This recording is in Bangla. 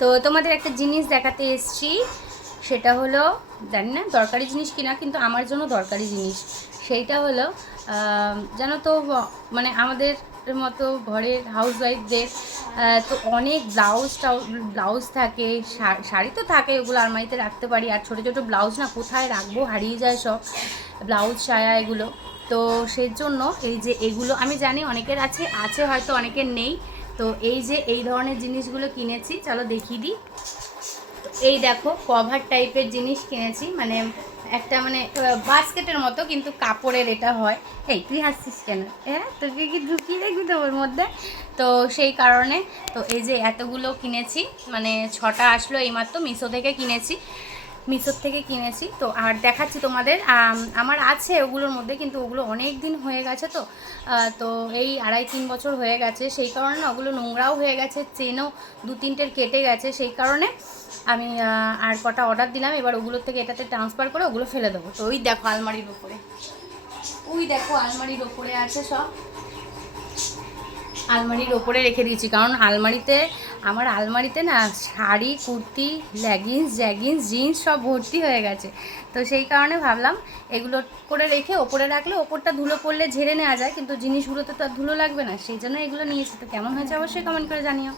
তো তোমাদের একটা জিনিস দেখাতে এসেছি, সেটা হলো জানি না দরকারি জিনিস কিনা, কিন্তু আমার জন্য দরকারি জিনিস। সেইটা হলো জানো তো, মানে আমাদের মতো ঘরের হাউসওয়াইফদের তো অনেক ব্লাউজ থাকে, শাড়ি তো থাকে, ওগুলো আলমারিতে রাখতে পারি। আর ছোটো ছোটো ব্লাউজ না কোথায় রাখবো, হারিয়ে যায় সব ব্লাউজ, সায়া এগুলো। তো সেই জন্য এই যে এগুলো আমি জানি অনেকের আছে, আছে হয়তো অনেকের নেই। তো এই যে এই ধরনের জিনিসগুলো কিনেছি, চলো দেখিয়ে দিই। এই দেখো কভার টাইপের জিনিস কিনেছি, মানে একটা মানে বাস্কেটের মতো, কিন্তু কাপড়ের এটা হয়। এই তুই হাসছিস কেন? হ্যাঁ, তোকে কি ঢুকিয়ে রাখবি তো ওর মধ্যে? তো সেই কারণে তো এই যে এতগুলো কিনেছি, মানে 6টা আসলো এইমাত্র, মিশোর থেকে কিনেছি। তো আর দেখাচ্ছি তোমাদের, আমার আছে ওগুলোর মধ্যে, কিন্তু ওগুলো অনেক দিন হয়ে গেছে। তো তো এই 2.5-3 বছর হয়ে গেছে, সেই কারণে না ওগুলো নোংরাও হয়ে গেছে, চেনও 2-3টের কেটে গেছে। সেই কারণে আমি আর কটা অর্ডার দিলাম, এবার ওগুলোর থেকে এটাতে ট্রান্সফার করে ওগুলো ফেলে দেবো। তো ওই দেখো আলমারির ওপরে, আলমারির ওপরে আছে সব, আলমারির ওপরে রেখে দিয়েছি। কারণ আমার আলমারিতে না শাড়ি, কুর্তি, জ্যাগিন্স, জিন্স সব ভর্তি হয়ে গেছে। তো সেই কারণে ভাবলাম এগুলো করে রেখে ওপরে রাখলে ওপরটা ধুলো পড়লে ঝেড়ে নেওয়া যায়, কিন্তু জিনিসগুলোতে তো আর ধুলো লাগবে না, সেই জন্য এগুলো নিয়েছি। তো কেমন হয়েছে অবশ্যই কমেন্ট করে জানিও।